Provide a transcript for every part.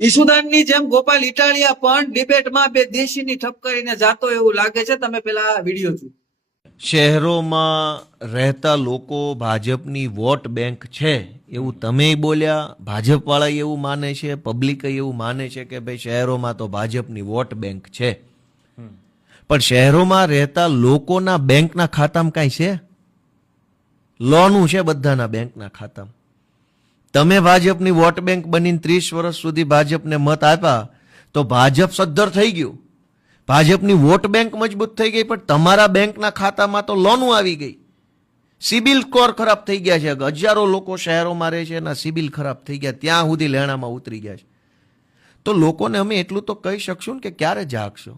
ઈસુદાનની જેમ ગોપાલ ઇટાલિયા પણ ડિબેટમાં બે દેશીની ઠપકરીને જાતો એવું લાગે છે. તમે પેલા વિડીયો જુઓ. શહેરોમાં રહેતા લોકો ભાજપની વોટ બેંક છે એવું તમે બોલ્યા, ભાજપવાળા એવું માને છે, પબ્લિક એવું માને છે કે ભાઈ શહેરોમાં તો ભાજપની વોટ બેંક છે, પણ શહેરોમાં રહેતા લોકોના બેંકના ખાતામાં કાંઈ છે? લોનું છે બધાના બેંકના ખાતામાં. તમે ભાજપની વોટ બેંક બનીને 30 વર્ષ સુધી ભાજપને મત આપ્યા તો ભાજપ સદ્ધર થઈ ગયું, ભાજપની વોટ બેંક મજબૂત થઈ ગઈ, પણ તમારા બેંકના ખાતામાં તો લોનું આવી ગઈ. સિબિલ સ્કોર ખરાબ થઈ ગયા છે. હજારો લોકો શહેરોમાં રહે છે, એના સિબિલ ખરાબ થઈ ગયા, ત્યાં સુધી લેણામાં ઉતરી ગયા છે. તો લોકોને અમે એટલું તો કહી શકશું ને કે ક્યારે જાગશો?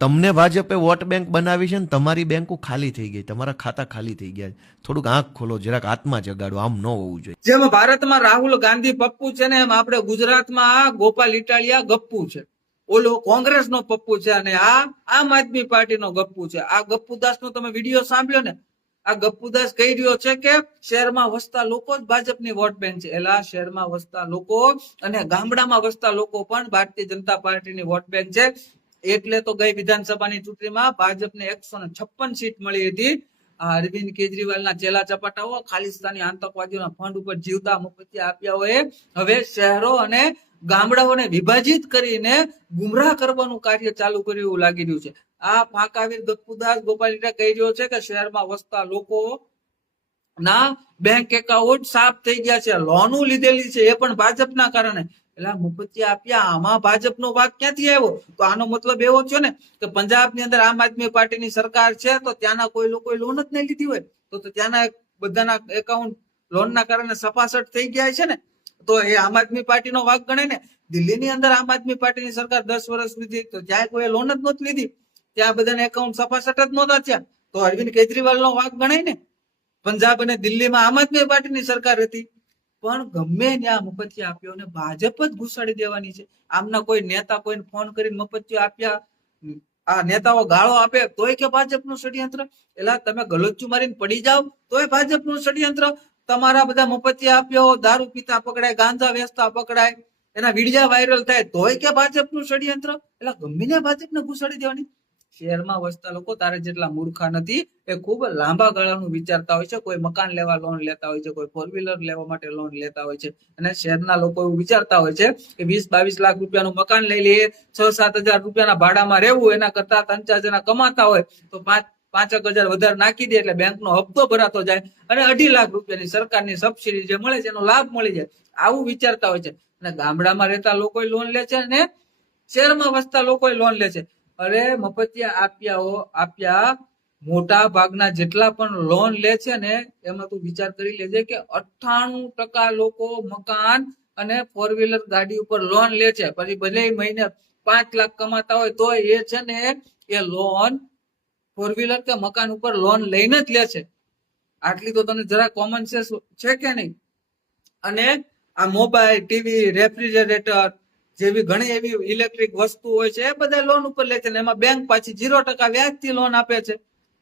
તમને ભાજપે વોટ બેંક બનાવી છે ને તમારી બેંકો ખાલી થઈ ગઈ, તમારા ખાતા ખાલી થઈ ગયા. થોડુંક આંખ ખોલો, જરાક આત્મા જગાડો. આમ ન હોવું જોઈએ. જેમ ભારતમાં રાહુલ ગાંધી પપ્પુ છે ને, એમ આપણે ગુજરાતમાં ગોપાલ ઇટાલિયા ગપ્પુ છે. ઓલો કોંગ્રેસનો પપ્પુ છે અને આ આમ આદમી પાર્ટીનો ગપ્પુ છે. આ ગપ્પુદાસ નો તમે વિડીયો સાંભળ્યો ને? આ ગપ્પુદાસ કહી રહ્યો છે કે શહેરમાં વસતા લોકો જ ભાજપની વોટ બેંક છે. એલા, શહેરમાં વસતા લોકો અને ગામડામાં વસતા લોકો પણ ભારતીય જનતા પાર્ટીની વોટ બેંક છે. એટલે તો ગઈ વિધાનસભાની ચૂંટણીમાં ભાજપને 156 સીટ મળી હતી. અરવિંદ કેજરીવાલના ચેલા ચપાટાઓ, ખાલિસ્તાની આતંકવાદીઓના ફંડ ઉપર જીવતા મુફતિયા આપ્યાઓએ હવે શહેરો અને ગામડાઓને વિભાજિત કરીને ગુમરાહ કરવાનું કાર્ય ચાલુ કર્યું એવું લાગી રહ્યું છે. આ ફાંકાવીર ગપ્પુદાસ ગોપાલ ઇટાલિયા કહી રહ્યો છે કે શહેરમાં વસતા લોકો ના બેંક એકાઉન્ટ સાફ થઈ ગયા છે, લોનો લીધેલી છે, એ પણ ભાજપના કારણે. એટલે મુફતિયા આપ્યા, આમાં ભાજપનો વાક ક્યાંથી આવ્યો? તો આનો મતલબ એવો થયો ને કે પંજાબની અંદર આમ આદમી પાર્ટીની સરકાર છે, તો ત્યાંના કોઈ લોકોએ લોન જ નહીં લીધી હોય, તો ત્યાંના બધાના એકાઉન્ટ લોનના કારણે સફાસટ થઈ ગયા છે ને, તો એ આમ આદમી પાર્ટીનો વાક ગણાય ને. દિલ્હીની અંદર આમ આદમી પાર્ટીની સરકાર 10 વર્ષ લીધી, તો ત્યાં કોઈ લોન જ નહોતી લીધી, ત્યાં બધાના એકાઉન્ટ સફાસટ જ નહોતા થયા, તો અરવિંદ કેજરીવાલનો વાક ગણાય ને. પંજાબ અને દિલ્હીમાં આમ આદમી પાર્ટીની સરકાર હતી, પણ ગમે ત્યાં મફતિયા આપ્યો ને ભાજપ જ ઘુસાડી દેવાની છે. આમના કોઈ નેતા કોઈને ફોન કરીને મફતિયા આપ્યા, આ નેતાઓ ગાળો આપે તોય કે ભાજપનું ષડયંત્ર. એટલે તમે ગલોચું મારીને પડી જાવ તોય ભાજપનું ષડયંત્ર. તમારા બધા મફતિયા આપ્યો, દારૂ પીતા પકડાય, ગાંજા વેચતા પકડાય, એના વિડિયા વાયરલ થાય તોય કે ભાજપનું ષડયંત્ર. એટલે ગમે ભાજપને ઘુસાડી દેવાની. શહેરમાં વસતા લોકો તારે જેટલા મૂર્ખા નથી, એ ખૂબ લાંબા ગાળાનું વિચારતા હોય છે. કોઈ મકાન લેવા લોન લેતા હોય છે, કોઈ 4 વ્હીલર લેવા માટે લોન લેતા હોય છે, અને શહેરના લોકો એવું વિચારતા હોય છે કે 20-22 લાખ રૂપિયાનું મકાન લઈ લઈએ, 6-7 હજાર રૂપિયાના ભાડામાં રહેવું, એના કરતા 3-4 જણા કમાતા હોય તો 5-5 હજાર વધારે નાખી દે એટલે બેંકનો હપ્તો ભરાતો જાય અને 2.5 લાખ રૂપિયાની સરકારની સબસિડી જે મળે છે એનો લાભ મળી જાય. આવું વિચારતા હોય છે. અને ગામડામાં રહેતા લોકો લોન લે છે અને શહેરમાં વસતા લોકો લોન લે છે. અરે મફતિયા આપ્યા મોટા ભાગના જેટલા પણ લોન લે છે ને, એમાં તું વિચાર કરી લેજે કે 98% લોકો મકાન અને 4 વ્હીલર ગાડી ઉપર લોન લે છે. પછી ભલે મહિને 5 લાખ કમાતા હોય તો એ છે ને એ લોન 4 વ્હીલર કે મકાન ઉપર લોન લઈને જ લે છે. આટલી તો તને જરા કોમન સેન્સ છે કે નહીં? અને આ મોબાઈલ, ટીવી, રેફ્રિજરેટર જેવી ઘણી એવી ઇલેક્ટ્રિક વસ્તુ હોય છે, એ બધા લોન ઉપર લે છે, ને એમાં બેંક પાછી 0% વ્યાજથી લોન આપે છે.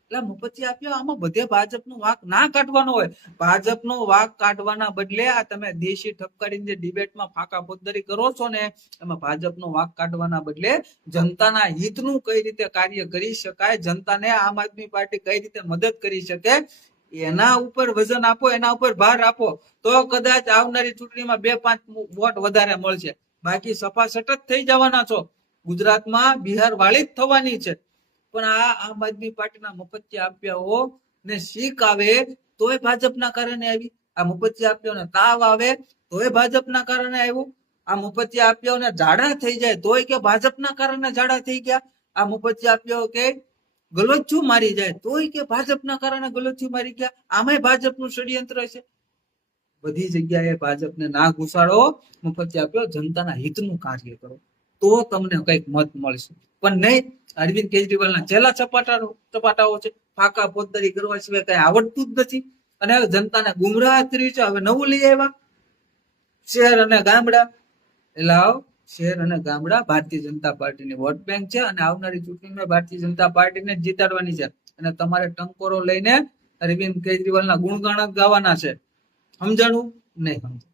એટલે મફતિયા આપ્યો, આમાં બધે ભાજપનો વાક ના કાઢવાનો હોય. ભાજપનો વાક કાઢવાના બદલે આ તમે દેશી ઠપકારીને જે ડિબેટમાં ફાંકા ફોજદારી કરો છો ને, એમાં ભાજપનો વાક કાઢવાના બદલે જનતાના હિતનું કઈ રીતે કાર્ય કરી શકાય, જનતાને આમ આદમી પાર્ટી કઈ રીતે મદદ કરી શકે, એના ઉપર વજન આપો, એના ઉપર ભાર આપો, તો કદાચ આવનારી ચૂંટણીમાં 2-5 વોટ વધારે મળશે. બાકી સફાસટ જ થઈ જવાના છો. ગુજરાતમાં બિહાર વાળી જ થવાની છે. પણ આ આમ આદમી પાર્ટીના મફતિયા આપ્યાઓ ને શીખ આવે તોય ભાજપના કારણે આવી. આ મફતિયા આપ્યાઓને તાવ આવે તોય ભાજપના કારણે આવ્યું. આ મફતિયા આપ્યાઓને ઝાડા થઈ જાય તોય કે ભાજપના કારણે ઝાડા થઈ ગયા. આ મફતિયા આપ્યાઓ કે ગલોચું મારી જાય તોય કે ભાજપના કારણે ગલોચું મારી ગયા. આમાંય ભાજપનું ષડયંત્ર છે. બધી જગ્યાએ ભાજપને ના ઘુસાડો, મફતિયા આપ્યો, જનતાના હિતનું કાર્ય કરો, તો તમને કઈક મત મળશે. પણ નહીં, અરવિંદ કેજરીવાલના ચેલા ચપાટાઓ છે, ફાંકા ફોજદારી કરવા સિવાય કઈ આવડતું જ નથી, અને જનતાને ગુમરાહ કરી છે. હવે નવું લઈ આવ્યા, શહેર અને ગામડા. એટલે શહેર અને ગામડા ભારતીય જનતા પાર્ટીની વોટ બેંક છે, અને આવનારી ચૂંટણીમાં ભારતીય જનતા પાર્ટીને જીતાડવાની છે. અને તમારે ટંકોરો લઈને અરવિંદ કેજરીવાલના ગુણગાન ગાવાના છે. સમજાણું? નહીં સમજાણું.